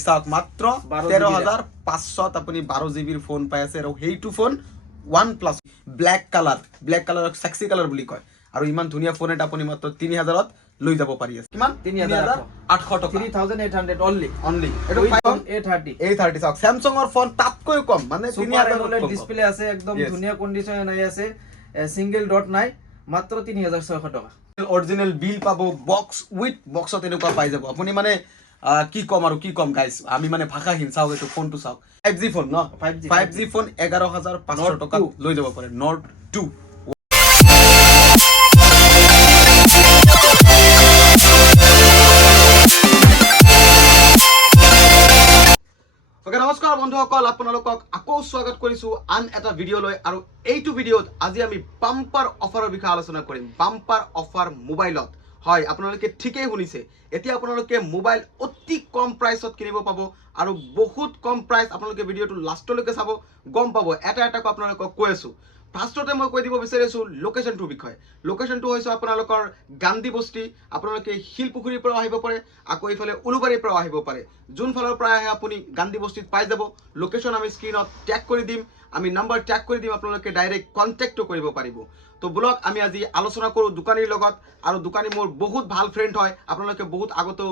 চাওক মাত্ৰ 13,500 আপুনি 12 জিবিৰ ফোন পাই আছে আৰু সেইটো phone OnePlus black colour sexy colour বুলি কয় আৰু ইমান ধুনীয়া ফোন এটা আপুনি মাত্ৰ 3,000ত লৈ যাব পাৰি আছে কিমান 3,800 টকা 3,800 only এটো A30 চাওক স্যামসাঙৰ ফোন তাতকৈ কম মানে 3,000 ডিসপ্লে আছে একদম ধুনীয়া কন্ডিশন নাই আছে সিঙ্গেল ডট নাই মাত্ৰ 3,600 টকা অৰিজিনাল বিল পাব বক্স উইথ বক্সত এনেকুৱা পাই যাব আপুনি মানে কি কম আৰু কি কম গাইস আমি মানে ভাষাহীন চাওক এইটো ফোনটো চাওক 5G ফোন ন 5G ফোন 11,500 টকা লৈ যাব পাৰে নট 2 ওকে নমস্কাৰ বন্ধুসকল আপোনালোকক আকৌ স্বাগত কৰিছো আন এটা ভিডিঅ লৈ আৰু এইটো ভিডিঅত আজি আমি বাম্পাৰ অফাৰৰ বিষয়ে আলোচনা কৰিম বাম্পাৰ অফাৰ মোবাইলত হয় আপোনালোকে ঠিকই শুনিছে এতিয়া আপোনালোকে মোবাইল অতি কম প্ৰাইসত কিনিব পাব আৰু বহুত কম প্ৰাইস আপোনালোকে ভিডিঅটো লাষ্টলৈকে চাব গম পাব এটা আপোনালোকক কৈ আছো ফাৰ্ষ্টতে মই কৈ দিব বিচাৰিছো লোকেশনটোৰ বিষয়ে লোকেশনটো হৈছে আপোনালোকৰ গান্ধী বস্তি আপোনালোকে হিলপুখুৰীৰ পৰা আহিব পাৰে আকৌ ইফালে উলুবাৰীৰ পৰা আহিব পাৰে যোন ফালৰ পৰা আহে আপুনি গান্ধী বস্তিত পাই যাব লোকেশন আমি স্ক্ৰিনত ট্যাগ কৰি দিম আমি নাম্বাৰ ট্যাগ কৰি দিম আপোনালোকে ডাইৰেক্ট কন্টাক্টও কৰিব পাৰিব তো ব্লগ আমি আজি আলোচনা কৰো দোকানীৰ লগত আৰু দোকানী মোৰ বহুত ভাল ফ্ৰেন্ড হয় আপোনালোকে বহুত আগতো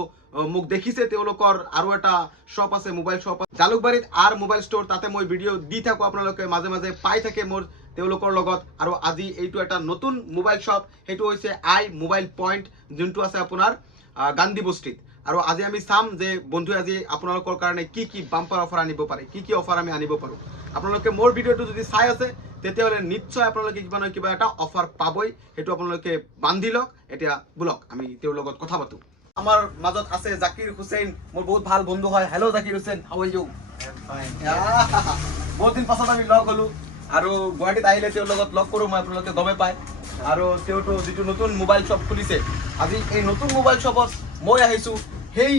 মোক দেখিছে তেওঁলোকৰ আৰু এটা শপ আছে মোবাইল শপ জালুকবাৰীত আৰ মোবাইল ষ্ট'ৰ তাতে মই ভিডিঅ' দি থাকো আপোনালোকে মাজে মাজে পাই থাকে মোৰ তেওঁলোকৰ লগত আৰু আজি এইটো এটা নতুন মোবাইল শপ হেতু হৈছে আই মোবাইল পইণ্ট যোনটো আছে আপোনাৰ গান্ধী বস্তিত আৰু আজি আমি চাম যে বন্ধু আজি আপোনালোকৰ কাৰণে কি বাম্পাৰ অফাৰ আনিব পাৰে কি অফাৰ আমি আনিব পাৰো আপোনালোকে মোৰ ভিডিঅ'টো যদি চাই আছে তেতিয়াহলে নিশ্চয় আপোনালোকে কিবা নহয় কিবা এটা অফাৰ পাবই হেতু আপোনালোকে বান্ধি লওক এতিয়া ব্লগ আমি তেওঁৰ লগত কথা পাতো আমাৰ মাজত আছে জাকিৰ হুসেন মোৰ বহুত ভাল বন্ধু হয় hello Zakir Hussain how are you fine বহুত দিন পাছত আমি লগ হলো আৰু গুৱাহাটীত আহিলে তেওঁৰ লগত লগ কৰো মই আপোনালোকে গমে পায় আৰু তেওঁটো যেটো নতুন মোবাইল শপ খুলিছে আজি এই নতুন মোবাইল শপত মই আহিছো হেই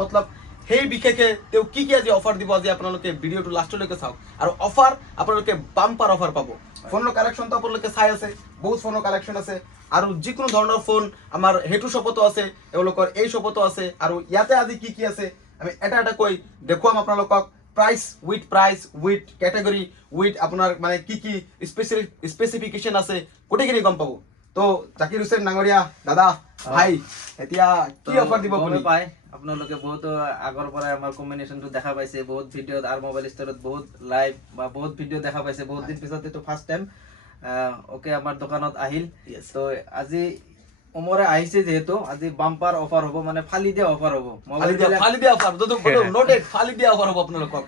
মতলব হেই বিশেষে তেওঁ কি আজি অফাৰ দিব আজি আপোনালোকে ভিডিঅটো লাষ্টলৈকে চাওক আৰু অফাৰ আপোনালোকে বাম্পাৰ অফাৰ পাব ফোনৰ কালেকশনটো আপোনালোকে চাই আছে বহুত ফোনৰ কালেকশন আছে আৰু যিকোনো ধৰণৰ ফোন আমাৰ হেতু শপতো আছে এওঁলোকৰ এই শপতো আছে আৰু ইয়াতে আজি কি আছে আমি এটা কৈ দেখুৱাম আপোনালোকক price with category with আপোনাৰ মানে কি স্পেসিফিকেশন আছে কোটেখিনি গম পাবো তো জাকিৰ হুসেন নাঙৰিয়া দাদা ভাই এতিয়া কি অফাৰ দিব আপুনি পায় আপোনালোকে বহুত আগৰ পৰা আমাৰ কম্বিনেশনটো দেখা পাইছে বহুত ভিডিঅত আৰ মোবাইল ষ্টৰত বহুত লাইভ বা বহুত ভিডিঅ দেখা পাইছে বহুত দিন পিছত এটো ফার্স্ট টাইম ওকে আমাৰ দোকানত আহিল তো আজি ওমৰে আহিছে যেহেতু আজি বাম্পাৰ অফাৰ হ'ব মানে ফালি দিয়া অফাৰ হ'ব ফালি দিয়া অফাৰ তো নোটেড ফালি দিয়া অফাৰ হ'ব আপোনালোকক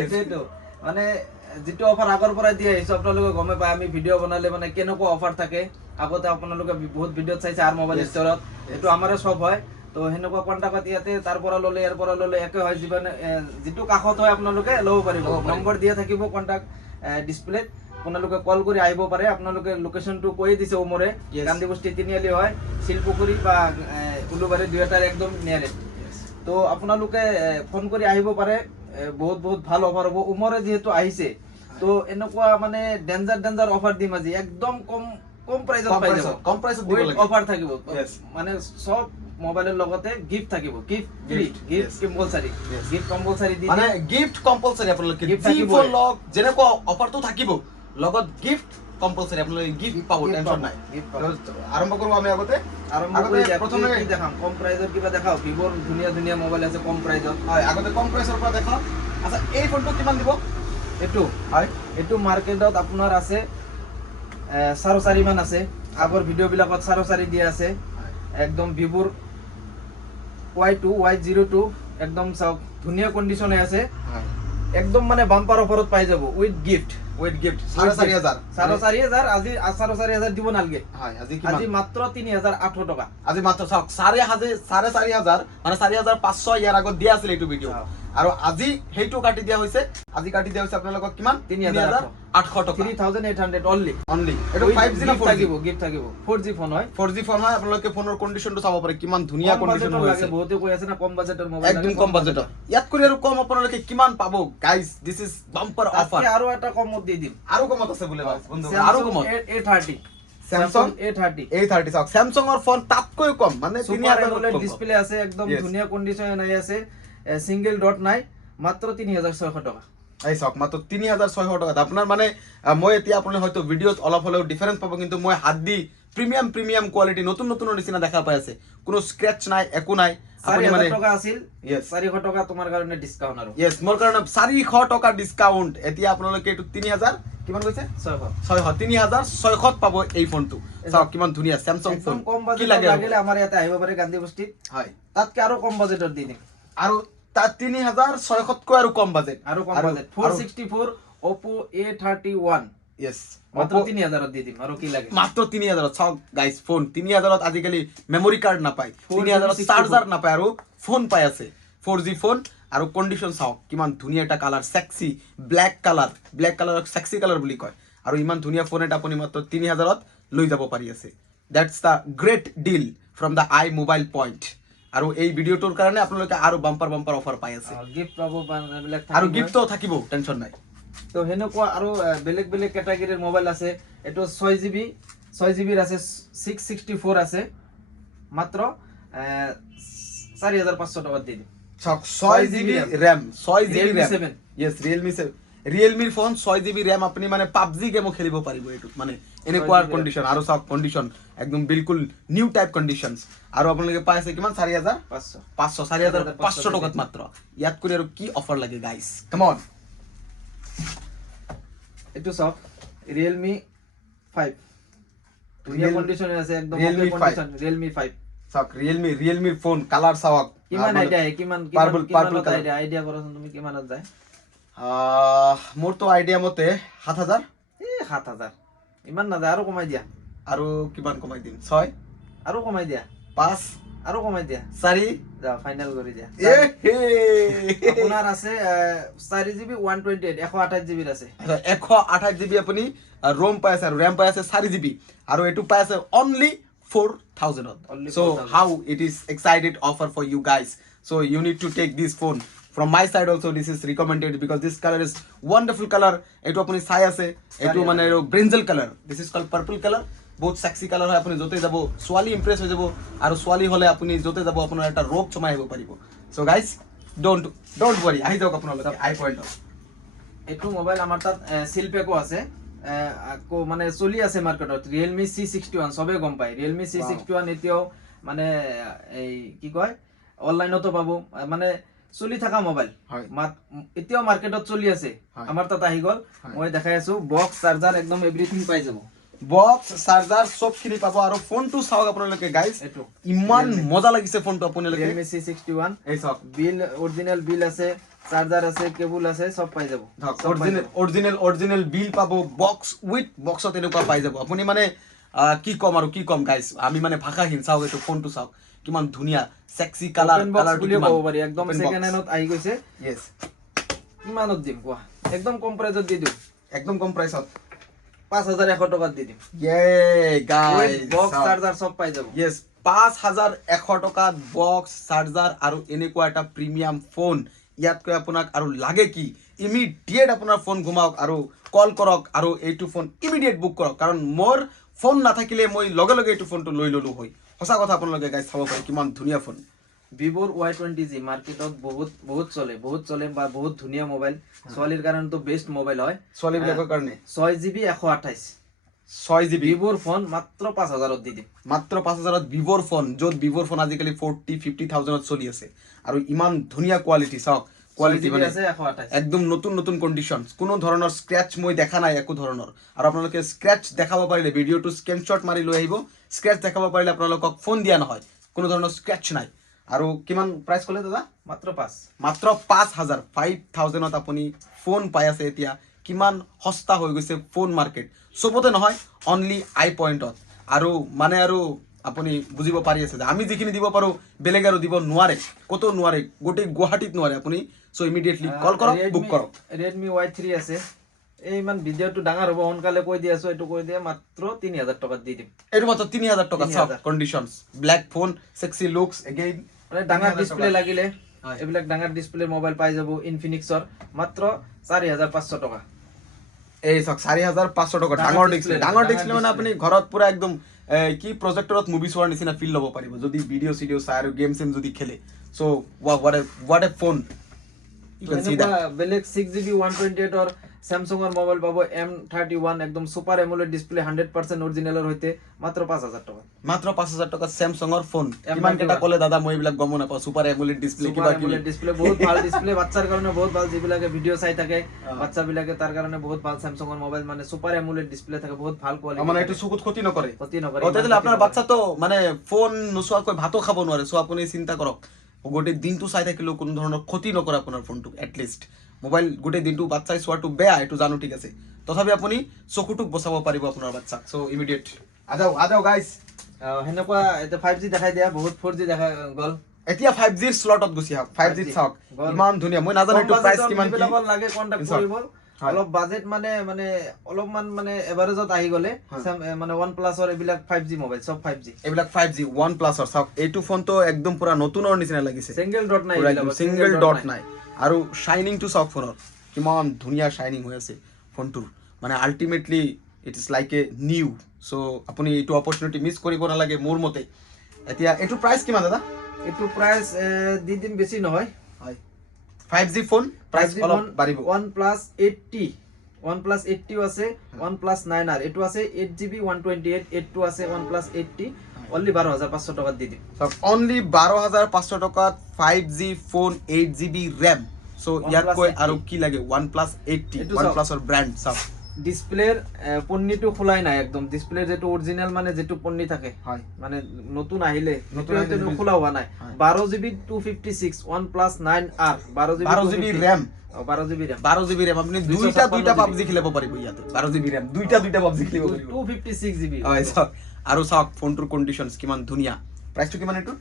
এইটো মানে যেটো অফাৰ আগৰ পৰা দিয়া হিচাপ আপোনালোকে গমে পায় আমি ভিডিঅ বনালে মানে কেনেকুৱা অফাৰ থাকে আগতে আপোনালোকে বহুত ভিডিঅত চাইছে আৰ মোবাইল ষ্টৰত এটো আমাৰে সব হয় তো হেনেকুৱা কন্টাক্ট ইয়াতে তাৰ পৰা ললে ইয়াৰ পৰা ললে একে হয় জীৱন যেটো কাখত হয় আপোনালোকে লব পাৰিব নম্বৰ দিয়া থাকিব কন্টাক্ট ডিসপ্লেত আপোনালোকে কল কৰি আহিব পাৰে আপোনালোকে লোকেশনটো কৈ দিছে ওমৰে গান্ধী বস্তি তিনিআলি হয় শিলপুখুৰী বা উলুবাৰী দুইটাৰ একদম নিয়াৰেষ্ট তো আপোনালোকে ফোন কৰি আহিব পাৰে বহুত ভাল অফাৰ হ'ব ওমৰে যেহেতু আহিছে তো এনেকুৱা মানে ডেঞ্জাৰ অফাৰ দিম আজি একদম কম প্ৰাইসত পাই যাব কম প্ৰাইসত দিব লাগে অফাৰ থাকিব মানে সব মোবাইলৰ লগতে গিফট থাকিব গিফট কম্পালসাৰি দি মানে গিফট কম্পালসাৰি আপোনালোকে ফোন লগ যেনেকুৱা অফাৰটো থাকিব লগত গিফট কম্পালসাৰি আপোনালোকে গিফট পাব টেনশন নাই আৰম্ভ কৰো আমি আগতে প্ৰথমে কি দেখাম কম প্ৰাইসৰ কিবা দেখাও ভিভোৰ ধুনীয়া মোবাইল আছে কম প্ৰাইসত হয় আগতে কম প্ৰাইসৰ পৰা দেখাও আচ্ছা এই ফোনটো কিমান দিব এটো হয় এটো মাৰ্কেটত আপোনাৰ আছে 4.5 মান আছে আগৰ ভিডিও বিলাকত 4.5 দিয়া আছে একদম ভিভোৰ Y02 একদম সব ধুনীয়া কন্ডিশনে আছে একদম মানে বাম্পাৰ অফাৰত পাই যাব উইথ গিফট 4,500 আজি 4,500 দিব নালগে হয় আজি মাত্ৰ 3,800 টকা আজি মাত্ৰ চাওক 4,500 মানে 4,500 ইয়াৰ আগত দিয়া আছিল এইটো ভিডিও আৰু আজি হেইটো কাটি দিয়া হৈছে আজি কাটি দিয়া হৈছে আপোনালোকক কিমান 3,800 টকা 3,800 only এটো 5G না 4G গিফট থাকিব 4G ফোন হয় আপোনালোকে ফোনৰ কন্ডিশনটো চাব পাৰে কিমান ধুনীয়া কন্ডিশন হৈছে বহুতে কৈ আছে না কম বাজেটৰ মোবাইল একদম কম বাজেটৰ ইয়াত কৰি আৰু কম আপোনালোকে কিমান পাব guys this is bumper offer আৰু এটা কমত দি দিম আৰু কমত আছে বুলে বন্ধু আৰু কমত A30 স্যামসাং A30 স্যামসাঙৰ ফোন তাতকৈ কম মানে 3,000 ডিসপ্লে আছে একদম ধুনীয়া কন্ডিশন নাই আছে সিঙ্গেল ডট নাই, মাত্ৰ 3600 টকা। এই চাওক মাত্ৰ 3600 টকাত আপোনাৰ মানে মই এতিয়া আপুনি হয়তো ভিডিঅ'ত অলপ হ'লেও ডিফাৰেঞ্চ পাব, কিন্তু মই হাত দি প্ৰিমিয়াম কোৱালিটি নতুন নতুনৰ নিচিনা দেখা পাই আছে, কোনো স্ক্ৰেচ নাই, একো নাই। আপুনি 4000 মানে টকা আছিল, Yes. 400 টকা তোমাৰ কাৰণে ডিসকাউন্ট আৰু। ইয়েছ, মোৰ কাৰণে 400 টকা ডিছকাউণ্ট। এতিয়া আপোনালোকে এইটো 3000 কিমান কৈছে 600 3600 পাব এই ফোনটো। চাওক কিমান ধুনীয়া স্যামসাং ফোন, একদম কম কি বাজেটত লাগে লাগিলে আমাৰ ইয়াতে আহিব পাৰে গান্ধী বস্তিত, হয়। তাতকে আৰু কম বাজেটত দি দিম, আৰু তাত 3600তকৈ আৰু কম বাজেট, আৰু কম বাজেট 464 Oppo A31 ইয়েছ মাত্ৰ 3000ত দি দিম, আৰু কি লাগে। মাত্ৰ 3000ত। চাওক গাইজ, ফোন 3000ত আজিকালি মেমৰি কাৰ্ড নাপায়, 3000ত চাৰ্জাৰ নাপায়, আৰু ফোন পাই আছে 4G ফোন। আৰু কণ্ডিশ্যন চাওক কিমান ধুনীয়া এটা কালাৰ, সেক্সি ব্লেক কালাৰক সেক্সি কালাৰ বুলি কয়। আৰু ইমান ধুনীয়া ফোন এটা আপুনি মাত্ৰ 3000ত লৈ যাব পাৰি আছে। That's the great deal from the I mobile point. আৰু এই ভিডিঅ'টোৰ কাৰণে আপোনালোকে আৰু বাম্পাৰ অফাৰ পাই আছে, গিফ্ট পাব, এইবিলাক আৰু গিফ্টও থাকিব, টেনশ্যন নাই। তো সেনেকুৱা আৰু বেলেগ কেটাগৰীৰ মোবাইল আছে। এইটো 6GB আছে, 664 আছে, মাত্ৰ 4500 টকাত দি দিম। 6GB RAM, 6GB Realme RAM. 7 yes, ৰিয়েলমিৰ ফোন 6GB ৰেম, আপুনি মানে পাবজি গেমো খেলিব পাৰিব এইটোত, মানে এনেকুৱা কণ্ডিশ্যন। আৰু চাওক কণ্ডিশ্যন একদম বিলকুল নিউ টাইপ কণ্ডিশ্যন। আৰু আপোনালোকে পাই আছে কিমান 4500 টকাত মাত্ৰ। ইয়াত কৰি আৰু কি অফাৰ লাগে গাইজ, কাম অন। এইটো চাওক Realme 5, ধুনীয়া কণ্ডিশ্যন আছে একদম, Realme 5 কণ্ডিশ্যন Realme 5। চাওক ৰিয়েলমিৰ ফোন কালাৰ চাওক, কিমান আইডিয়া, কিমান আইডিয়া কৰচোন তুমি, কিমানত যায়? মোৰতো আইডিয়া মতে 7000। 7000 ইমান নাযায়, আৰু কমাই দিয়া। আৰু কিমান কমাই দিম, 6, আৰু কমাই দিয়া, 5, আৰু কমাই দিয়া, 4। যাও ফাইনেল কৰি দিয়া। আপোনাৰ আপোনাৰ আছে 4GB 128 128GB আছে। 128GB আপুনি ৰোম পাই আছে, আৰু ৰেম পাই আছে 4GB, আৰু এইটো পাই আছে only 4000ত। Only So 4000. how it is excited offer for you guys. So you need to take this phone. From my side also this is recommended because this color is wonderful color. এইটো আপুনি চাই আছে, এইটো মানে brinjal colour, this is called purple color. বহুত sexy colour হয়, আপুনি য'তে যাব ছোৱালী ইমপ্ৰেছ হৈ যাব, আৰু ছোৱালী হ'লে আপুনি য'তে যাব আপোনাৰ এটা ৰোপ চমাই আহিব পাৰিব। So guys don't worry, আহি যাওক আপোনালোকে আই পইণ্টত। এইটো মোবাইল আমাৰ তাত সিলপেকো আছে, আকৌ মানে চলি আছে মাৰ্কেটত। Realme C61 সবে গম পায়, Realme C61 এতিয়াও মানে এই কি কয় অনলাইনতো পাব, মানে চলি থকা মোবাইল হয়। এতিয়াও মাৰ্কেটত চলি আছে, হয়। আমাৰ তাত আহি গ'ল। মই দেখাই আছো, বক্স চাৰ্জাৰ একদম এভৰিথিং পাই যাব, বক্স চাৰ্জাৰ চবখিনি পাব। আৰু ফোনটো চাওক আপোনালোকে গাইজ, এইটো ইমান মজা লাগিছে ফোনটো আপোনালোকে। Realme C61 এই চাওক, বিল অৰিজিনাল বিল আছে, চাৰ্জাৰ আছে, কেবুল আছে, সব পাই যাব। অৰিজিনেল বিল পাব, বক্স উইথ বক্সত এনেকুৱা পাই যাব। আপুনি মানে কি ক'ম আৰু কি ক'ম গাইজ, আমি মানে ভাষাহীন। চাওক এইটো ফোনটো চাওক কিমান ধুনীয়া সেক্সি কালাৰ, কালাৰটো বুলিও ক'ব পাৰি, একদম সেকেন্ড হেণ্ডত আহি গৈছে। ইয়েছ, কিমানত দিম কোৱা, একদম কম প্ৰাইজত দি দিওঁ, একদম কম প্ৰাইচত। 5100 টকাত দি দিম। গাইজ বক্স চাৰ্জাৰ সব পাই যাব। ইয়েছ, 5100 টকাত বক্স চাৰ্জাৰ আৰু এনেকুৱা এটা প্ৰিমিয়াম ফোন। ইয়াতকৈ আপোনাক আৰু লাগে কি? ইমিডিয়েট আপোনাৰ ফোন ঘুমাওক আৰু কল কৰক, আৰু এইটো ফোন ইমিডিয়েট বুক কৰক, কাৰণ মোৰ ফোন নাথাকিলে মই লগে লগে এইটো ফোনটো লৈ ল'লো হয়। সঁচা কথা, আপোনালোকে গাইজ চাব পাৰে কিমান ধুনীয়া ফোন। ভিভোৰ Y20G মাৰ্কেটত বহুত চলে বা বহুত ধুনীয়া মোবাইল, ছোৱালীৰ কাৰণেতো বেষ্ট মোবাইল হয়, ছোৱালীবিলাকৰ কাৰণে। 6GB 128 6GB ভিভোৰ ফোন মাত্ৰ 5000ত দি দিম। মাত্ৰ 5000ত ভিভোৰ ফোন, য'ত ভিভোৰ ফোন আজিকালি 40-50,000ত চলি আছে, আৰু ইমান ধুনীয়া কোৱালিটি। চাওক কোৱালিটি মানে আছে 128, একদম নতুন কণ্ডিশ্যন, কোনো ধৰণৰ স্ক্ৰেচ মই দেখা নাই, একো ধৰণৰ। আৰু আপোনালোকে স্ক্ৰেচ দেখাব পাৰিলে ভিডিঅ'টো স্ক্ৰীনশ্বট মাৰি লৈ আহিব, স্ক্ৰেচ দেখাব পাৰিলে আপোনালোকক ফোন দিয়া নহয়, কোনো ধৰণৰ স্ক্ৰেচ নাই। আৰু কিমান প্ৰাইচ ক'লে দাদা? মাত্ৰ 5। মাত্ৰ 5000ত আপুনি ফোন পাই আছে। এতিয়া কিমান সস্তা হৈ গৈছে ফোন মাৰ্কেট, চবতে নহয়, অনলি আই পইণ্টত। আৰু মানে আৰু আপুনি বুজিব পাৰি আছে যে আমি যিখিনি দিব পাৰোঁ বেলেগ আৰু দিব নোৱাৰে, ক'তো নোৱাৰে, গোটেই গুৱাহাটীত নোৱাৰে আপুনি। চ' ইমিডিয়েটলি কল কৰক, বুক কৰক। Redmi Y3 আছে, এই ইমান ভিডিঅ'টো ডাঙৰ হ'ব, সোনকালে কৈ দি আছো, এইটো কৈ দিয়ে মাত্ৰ 3000 টকাত দি দিম। এইটো মাত্ৰ 3000 টকা। চাওক conditions, black phone, sexy looks, again মানে ডাঙৰ ডিসপ্লে লাগিলে হয়। এইবিলাক ডাঙৰ ডিসপ্লে মোবাইল পাই যাব ইনফিনিক্সৰ, মাত্ৰ 4500 টকা। এই চাওক 4500 টকা ডাঙৰ ডিসপ্লে মানে আপুনি ঘৰত পুৰা একদম কি প্ৰজেক্টৰত মুভি চোৱাৰ নিচিনা ফিল ল'ব পাৰিব, যদি ভিডিঅ' চিডিঅ' চাই আৰু গেম চেম যদি খেলে। So what a phone. You can see that. বেলেগ 6GB 128 or Samsung এর মোবাইল পাবো M31 একদম সুপার অ্যামোলেড ডিসপ্লে 100% অৰিজিনালৰ হইতে মাত্ৰ 5000 টাকা মাত্ৰ 5000 টকা স্যামসাং ৰ ফোন কিমান কেটা কলে দাদা মই এইবিলাক গম নাপাও সুপাৰ অ্যামোলেড ডিসপ্লে কিবা কি ডিসপ্লে বহুত ভাল ডিসপ্লে বাচ্চাৰ কাৰণে বহুত ভাল যিবিলাকে ভিডিও চাই থাকে বাচ্চা বিলাকে তাৰ কাৰণে বহুত ভাল Samsung ৰ মোবাইল মানে সুপাৰ অ্যামোলেড ডিসপ্লে থাকে বহুত ভাল কোৱালিটি মানে এটো চকুত ক্ষতি নকৰে ওতে তাহলে আপনাৰ বাচ্চা তো মানে ফোন নোচোৱাকৈ ভাতো খাব নোৱাৰে সো আপুনি চিন্তা কৰক গোটেই দিনটো চাই থাকিলেও কোনো ধৰণৰ ক্ষতি নকৰে আপোনাৰ ফোনটো এটলিষ্ট মোবাইল গোটেই দিনটো বাচ্চাই চোৱাটো বেয়া এটো জানো ঠিক আছে তথাপি আপুনি চকুটুক বচাব পাৰিব আপোনাৰ বাচ্চা সো ইমিডিয়েট আজাও গাইস হেনেকুৱা এটা 5G দেখাই দিয়া বহুত 4G দেখা গল এতিয়া 5G ৰ স্লটত গুছি আহক 5G চাওক ইমান ধুনীয়া মই নাজানো এটো প্ৰাইস কিমান কি লাগে কন্টাক্ট কৰিব অলপ বাজেট মানে অলপমান মানে এভাৰেজত আহি গলে মানে OnePlus ৰ এইবিলাক 5G মোবাইল সব 5G এইবিলাক 5G OnePlus ৰ চাওক এইটো ফোন তো একদম পুৰা নতুনৰ নিচিনা লাগিছে সিঙ্গেল ডট নাই সিঙ্গেল ডট নাই আৰু শাইনিং টু চাওক ফোনৰ কিমান ধুনীয়া শাইনিং হৈ আছে ফোনটোৰ মানে ultimately it is like a new so আপুনি এইটো অপৰচুনিটি মিস কৰিব নালাগে মোৰ মতে এতিয়া এইটো প্ৰাইস কিমান দাদা এইটো প্ৰাইস দি দিম বেছি নহয় হয় 5G ফোন প্ৰাইস অলপ বাঢ়িব OnePlus 80 আছে OnePlus 9R এটো আছে 8GB 128 এটো আছে OnePlus 80 only 12500 টাকা দি দিম সব only 12500 টাকাত 5G phone 8GB RAM so ইয়াত কই আৰু কি লাগে OnePlus 80 OnePlus ৰ ব্ৰ্যান্ড সব ডিসপ্লেৰ পন্নীটো খোলাই নাই একদম ডিসপ্লেৰ যেটো অৰিজিনাল মানে যেটো পন্নী থাকে হয় মানে নতুন আহিলে নতুন খোলা হোৱা নাই 12GB 256 OnePlus 9R 12GB RAM 12GB RAM আপনি দুইটা PUBG খেলিব পাৰিব ইয়াতে 12GB RAM দুইটা PUBG খেলিব পাৰিব 256GB হয় সব আৰু সব ফোনটোৰ কন্ডিশনস কিমান ধুনীয়া প্ৰাইসটো কিমান এটো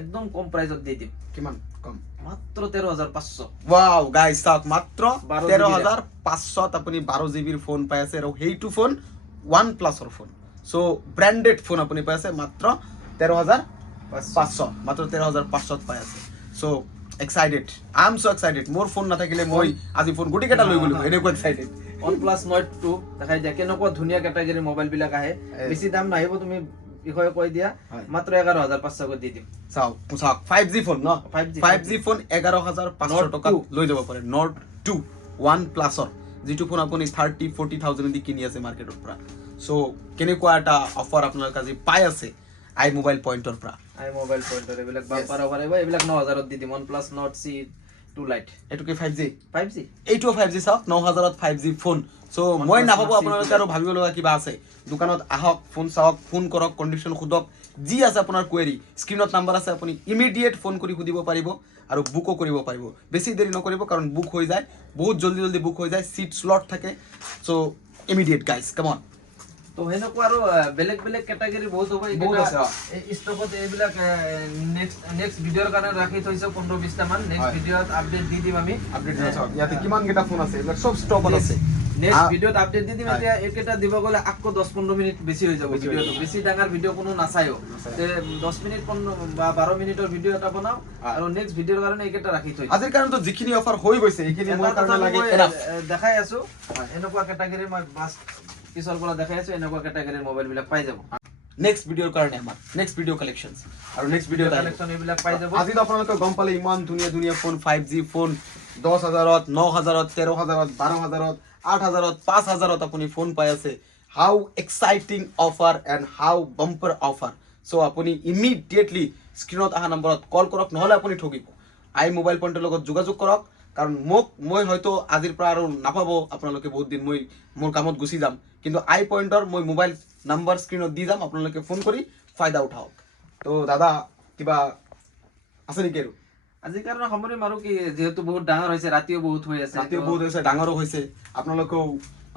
একদম কম প্ৰাইসত দি দিম কিমান কম মাত্ৰ 13500 ওয়াও গাইস সব মাত্ৰ 13500 আপুনি 12GB ৰ ফোন পাই আছে আৰু হেইটো ফোন OnePlus ৰ ফোন সো ব্ৰ্যান্ডেড ফোন আপুনি পাই আছে মাত্ৰ 13500 মাত্ৰ 13500 পাই আছে so excited I am so excited more phone না থাকিলে মই আজি ফোন গুটি কেটা লৈ গলো এনেকুৱা excited OnePlus Note 2 দেখাই দিয়া কেনেকুৱা ধুনীয়া ক্যাটাগৰী মোবাইল বিলাক আহে বেছি দাম নাহিব তুমি বিষয় কৈ দিয়া মাত্ৰ 11500 কৈ দি দিম চাও 5G ফোন ন 5G ফোন 11500 টকা লৈ যাব পাৰে Note 2 OnePlus ৰ যেটো ফোন আপুনি 30-40,000 দি কিনি আছে মাৰ্কেটৰ পৰা সো কেনেকুৱা এটা অফাৰ আপোনাৰ কাছে পাই আছে আই মোবাইল পইণ্টৰ পৰা আই মোবাইল পইণ্টৰ এইবিলাক বাম্পাৰ অফাৰ আহিব এইবিলাক 9000 ত দি দিম OnePlus Nord C2 Lite এটো কি 5G এইটো 5G চাওক 9000 ত 5G ফোন সো মই নাভাবো আপোনালোকে আৰু ভাবিব লগা কিবা আছে দোকানত আহক ফোন চাওক ফোন কৰক কন্ডিশন খুদক জি আছে আপোনাৰ কোৱেৰি স্ক্ৰিনত নাম্বাৰ আছে আপুনি ইমিডিয়েট ফোন কৰি খুদিব পাৰিব আৰু বুকও কৰিব পাৰিব বেছি দেৰি নকৰিব কাৰণ বুক হৈ যায় বহুত জলদি বুক হৈ যায় সিট স্লট থাকে so immediate guys come on তো হেনকো আৰু বেলেগ ক্যাটাগৰী বহুত হ'ব এই ষ্টকত এইবিলাক নেক্সট ভিডিওৰ কাৰণে ৰাখি থৈছো 15-20 টা মান নেক্সট ভিডিওত আপডেট দি দিম আমি আপডেট দিছো ইয়াতে কিমান কেটা ফোন আছে এইবিলাক সব ষ্টকত আছে নেক্সট ভিডিওত আপডেট দি দিম এতিয়া একেটা দিব গলে আকো 10-15 মিনিট বেছি হৈ যাব ভিডিওটো বেছি ডাঙৰ ভিডিও কোনো নাচায়ও তে 10 মিনিট 15 বা 12 মিনিটৰ ভিডিও এটা বনাও আৰু নেক্সট ভিডিওৰ কাৰণে একেটা ৰাখি থৈছো আজিৰ কাৰণে তো যিখিনি অফাৰ হৈ গৈছে এইখিনি মোৰ কাৰণে লাগে এনাফ দেখাই আছো এনেকুৱা ক্যাটাগৰী মই বাস পিছৰ পৰা দেখাই আছো এনেকুৱা ক্যাটাগৰীৰ মোবাইল বিলাক পাই যাব নেক্সট ভিডিওৰ কাৰণে আমাৰ নেক্সট ভিডিও কালেকশনস আৰু নেক্সট ভিডিও কালেকশন এইবিলাক পাই যাব আজি আপোনালোকে গম পালে ইমান ধুনীয়া ফোন 5G ফোন 10000 ত 9000 ত 13000 ত 12000 ত 8000 ত 5000 ত আপুনি ফোন পাই আছে how exciting offer and how bumper offer so আপুনি ইমিডিয়েটলি স্ক্ৰিনত আহা নম্বৰত কল কৰক নহলে আপুনি ঠগিব আই মোবাইল পইণ্টৰ লগত যোগাযোগ কৰক কাৰণ মই হয়তো আজিৰ পৰা আৰু নাপাব আপোনালোকে বহুত দিন মই মোৰ কামত গুছি যাম কিন্তু আই পইণ্টৰ মই মোবাইল নাম্বাৰ স্ক্ৰিনত দি যাম আপোনালোকে ফোন কৰি ফায়দা উঠাওক তো দাদা কিবা আছে নেকি আৰু আজি কাৰণে সামৰি মাৰো কি যেহেতু বহুত ডাঙৰ হৈছে ৰাতিও বহুত হৈছে ডাঙৰো হৈছে আপোনালোকেও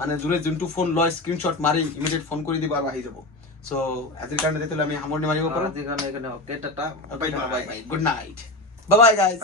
মানে জুৰে যোনটো ফোন লয় স্ক্ৰিনশ্বট মাৰি ইমিডিয়েট ফোন কৰি দিব আৰু আহি যাব সো আজিৰ কাৰণে তেতিয়াহ'লে আমি সামৰণি মাৰিব পাৰো আজিৰ কাৰণে okay tata bye bye good night bye bye guys